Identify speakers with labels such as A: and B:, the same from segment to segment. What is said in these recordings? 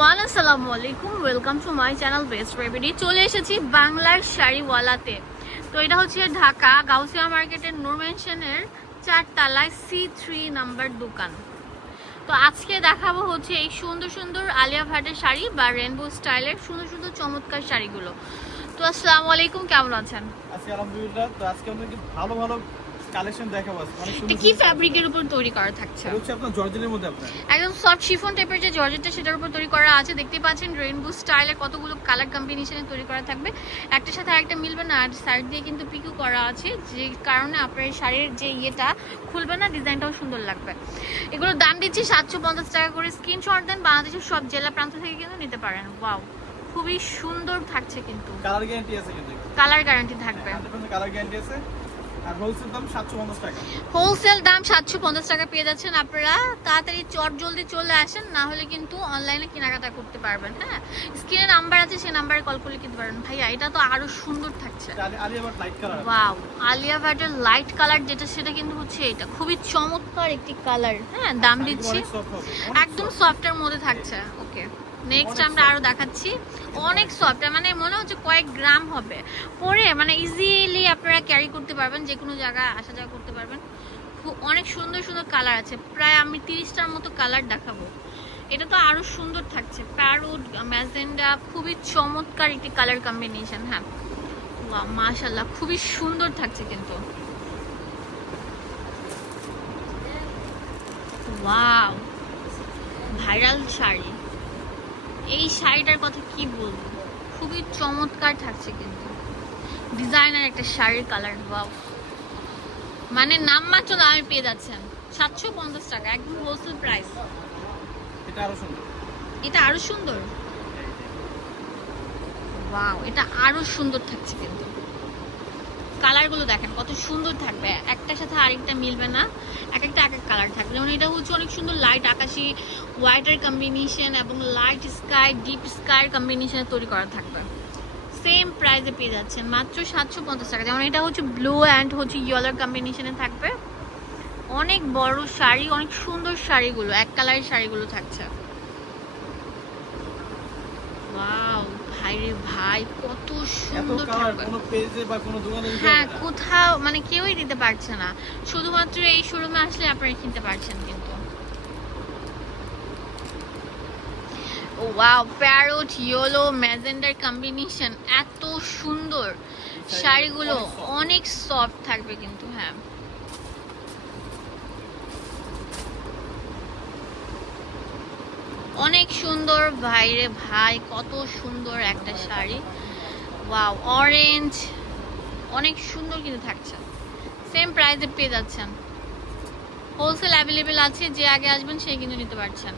A: Everyone আসসালামু আলাইকুম welcome to my channel best রেভিডি চলে এসেছি বাংলার শাড়িওয়ালাতে। তো এটা হচ্ছে ঢাকা গাউসিয়া মার্কেটের নূর মেনশনের চারতলায় সি থ্রি নাম্বার দোকান। তো আজকে দেখাবো হচ্ছে এই সুন্দর সুন্দর আলিয়া ভাটের শাড়ি বা রেনবো স্টাইলের সুন্দর সুন্দর চমৎকার শাড়িগুলো। তো আসসালামু আলাইকুম, কেমন আছেন?
B: আজকে আলহামদুলিল্লাহ। তো আজকে আপনাকে ভালো ভালো কালেকশন দেখাবো
A: এটা কি ফ্যাব্রিকের উপর তৈরি করা থাকছে?
B: হচ্ছে আপনার জর্জেনের মধ্যে আপনার।
A: একদম সফট শিফন টাইপের যে জর্জেটটা সেটার উপর তৈরি করা আছে। দেখতে পাচ্ছেন রেইনবো স্টাইলের কতগুলো কালার কম্বিনেশনে তৈরি করা থাকবে। একটার সাথে আরেকটা মিলবে না আর সাইড দিয়ে কিন্তু পিকু করা আছে যে কারণে আপনার শাড়ির যে ইয়েটা খুলবে না ডিজাইনটাও সুন্দর লাগবে। এগুলোর দাম দিচ্ছি সাতশো পঞ্চাশ টাকা করে স্ক্রিনশট দেন। বাংলাদেশের সব জেলা প্রান্ত থেকে কিন্তু নিতে পারেন। ওয়াও খুবই সুন্দর থাকছে কিন্তু।
B: কালার গ্যারান্টি আছে কিন্তু
A: কালার গ্যারান্টি থাকবে।
B: কালার গ্যারান্টি আছে। হোলসেল দাম সাতশো পঞ্চাশ টাকা।
A: পেয়ে যাচ্ছেন আপনারা। তাড়াতাড়ি চট জলদি চলে আসেন না হলে কিন্তু অনলাইনে কেনাকাটা করতে পারবেন হ্যাঁ? স্ক্রিনে নাম্বার আছে সেই নাম্বারে কল করলে কিনতে পারবেন। ভাইয়া এটা তো আরও সুন্দর থাকছে। ওয়াও আলিয়া ভাটের লাইট কালার যেটা সেটা কিন্তু হচ্ছে এটা। খুবই চমৎকার একটি কালার হ্যাঁ? দাম দিচ্ছি। একদম সফটের মধ্যে থাকছে ওকে নেক্সট আমরা
B: soft।
A: আরও দেখাচ্ছি। অনেক সফট মানে মনে হচ্ছে কয়েক গ্রাম হবে। পরে মানে ইজিলি আপনারা ক্যারি করতে পারবেন যে কোনো জায়গায় আসা যাওয়া করতে পারবেন। অনেক সুন্দর সুন্দর কালার আছে। প্রায় আমি তিরিশটার মতো কালার দেখাবো। এটা তো আরও সুন্দর থাকছে। প্যারোড ম্যাজেন্ডা খুবই চমৎকার একটি কালার কম্বিনেশন হ্যাঁ। মাশাল্লাহ খুবই সুন্দর থাকছে কিন্তু। ভাইরাল শাড়ি। এই শাড়িটার কথা কি বলব? খুবই চমৎকার থাকছে কিন্তু। ডিজাইনার একটা শাড়ির কালার ওয়াও মানে নামমাত্র দামে পেয়ে যাচ্ছেন। সাতশো পঞ্চাশ টাকা একদম হোলসেল প্রাইস
B: এটা আরও সুন্দর।
A: এটা আরও সুন্দর? ওয়াও এটা আরও সুন্দর থাকছে কিন্তু। কালারগুলো দেখেন কত সুন্দর থাকবে। একটার সাথে আরেকটা মিলবে না। এক একটা এক এক কালার থাকবে। যেমন এটা হচ্ছে অনেক সুন্দর লাইট আকাশি হোয়াইটের কম্বিনেশন এবং লাইট স্কাই ডিপ স্কাই কম্বিনেশনে তৈরি করা থাকবে। সেম প্রাইসে পেয়ে যাচ্ছেন মাত্র সাতশো পঞ্চাশ টাকা। যেমন এটা হচ্ছে ব্লু অ্যান্ড হচ্ছে ইয়েলোর কম্বিনেশনে থাকবে। অনেক বড় শাড়ি, অনেক সুন্দর শাড়িগুলো, এক কালারের শাড়িগুলো থাকছে ওয়াও ভাই রে ভাই কত সুন্দর হ্যাঁ কোথাও মানে কেউই দিতে পারছে না। শুধুমাত্র এই শোরুমে আসলে আপনারা কিনতে পারছেন কিন্তু। ওয়াও প্যারোট ইয়েলো ম্যাজেন্ডার কম্বিনেশন এত সুন্দর। শাড়িগুলো
B: অনেক
A: সফট থাকবে কিন্তু হ্যাঁ। অনেক সুন্দর ভাইরে ভাই কত সুন্দর একটা শাড়ি। ওয়াও অরেঞ্জ অনেক সুন্দর কিন্তু থাকছে। সেম প্রাইসে পেয়ে যাচ্ছেন। হোলসেল অ্যাভেলেবেল আছে যে আগে আসবেন সেই কিন্তু নিতে পারছেন।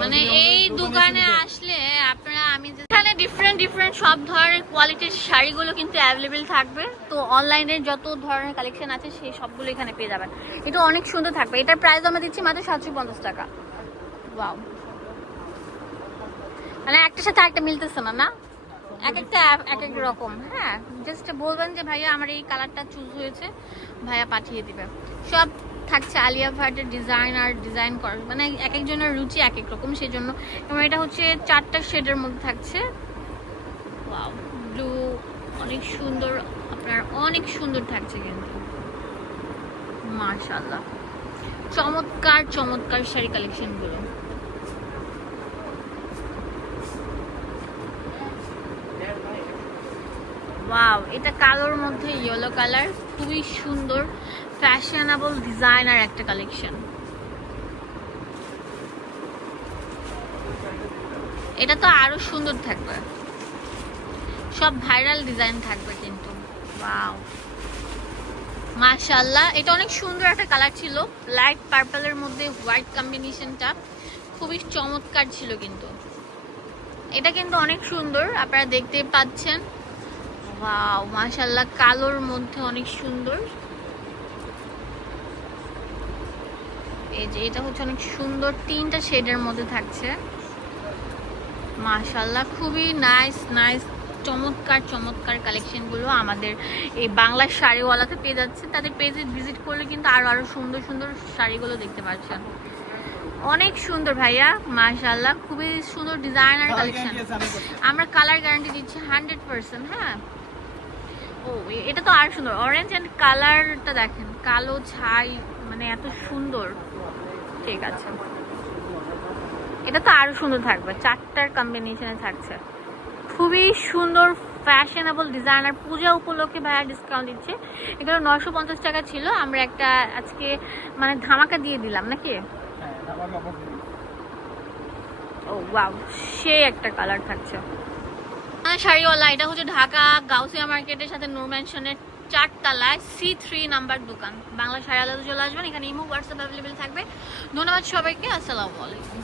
A: মানে এই দোকানে। আসলে আপনারা আমি এখানে ডিফারেন্ট ডিফারেন্ট সব ধরনের কোয়ালিটির শাড়িগুলো কিন্তু অ্যাভেলেবেল থাকবে। তো অনলাইনে যত ধরনের কালেকশন আছে সেই সবগুলো এখানে পেয়ে যাবেন। এটা অনেক সুন্দর থাকবে। এটার প্রাইস আমরা দিচ্ছি মাত্র সাতশো পঞ্চাশ টাকা। ওয়াও মানে একটার সাথে একটা মিলতেছে না না? এক একটা এক এক রকম হ্যাঁ? জাস্ট বলবেন যে, ভাইয়া, আমার এই কালারটা চুজ হয়েছে, ভাইয়া পাঠিয়ে দিবে। সব থাকছে আলিয়া ভাটের ডিজাইন আর ডিজাইন কর মানে এক একজনের রুচি এক এক রকম সেই জন্য এবং এটা হচ্ছে চারটা শেডের মধ্যে থাকছে। ব্লু অনেক সুন্দর, আপনার অনেক সুন্দর থাকছে কিন্তু। মাশাআল্লাহ। চমৎকার চমৎকার শাড়ি কালেকশনগুলো ওয়াও এটা কালোর মধ্যে ইয়েলো কালার খুবই সুন্দর ফ্যাশনেবল ডিজাইনার একটা কালেকশন এটা তো আরও সুন্দর থাকবে। সব ভাইরাল ডিজাইন থাকবে কিন্তু। ওয়াও মাশাআল্লাহ, এটা অনেক সুন্দর একটা কালার ছিল। লাইট পার্পলের মধ্যে হোয়াইট কম্বিনেশনটা খুবই চমৎকার ছিল কিন্তু। এটা কিন্তু অনেক সুন্দর, আপনারা দেখতে পাচ্ছেন। ওয়াও মাশাআল্লাহ কালোর মধ্যে অনেক সুন্দর। এই যে এটা হচ্ছে অনেক সুন্দর তিনটা শেডের মধ্যে থাকছে। মাশাআল্লাহ খুবই নাইস নাইস চমৎকার চমৎকার কালেকশনগুলো আমাদের এই বাংলা শাড়িওয়ালাতে পেয়ে যাচ্ছে। তাদের পেজে ভিজিট করলে কিন্তু আরও আরও সুন্দর সুন্দর শাড়িগুলো দেখতে পাচ্ছেন। অনেক সুন্দর ভাইয়া মাশাআল্লাহ খুবই সুন্দর ডিজাইনার কালেকশন আমরা কালার গ্যারান্টি দিচ্ছি হান্ড্রেড পার্সেন্ট হ্যাঁ। ও এটা তো আর সুন্দর। অরেঞ্জ অ্যান্ড কালারটা দেখেন। কালো ছাই মানে এত সুন্দর। ঠিক আছে। এটা তো আরও সুন্দর থাকবে। চারটার কম্বিনেশনে থাকছে। খুবই সুন্দর ফ্যাশনেবল ডিজাইনার পূজা উপলক্ষে ভাইয়া ডিসকাউন্ট দিচ্ছে। এগুলো নশো পঞ্চাশ টাকা ছিল। আমরা একটা আজকে মানে ধামাকা দিয়ে দিলাম নাকি?
B: হ্যাঁ
A: ও ওয়াও সে একটা কালার থাকছে। শাড়িওয়ালা এটা হচ্ছে ঢাকা গাউসিয়া মার্কেটের সাথে নূর ম্যানশনের চারতলায় সি থ্রি নাম্বার দোকান। বাংলা শাড়িওয়ালাতে চলে আসবেন, এখানে ইমো হোয়াটসঅ্যাপ অ্যাভেলেবেল থাকবে। ধন্যবাদ সবাইকে, আসসালামু আলাইকুম।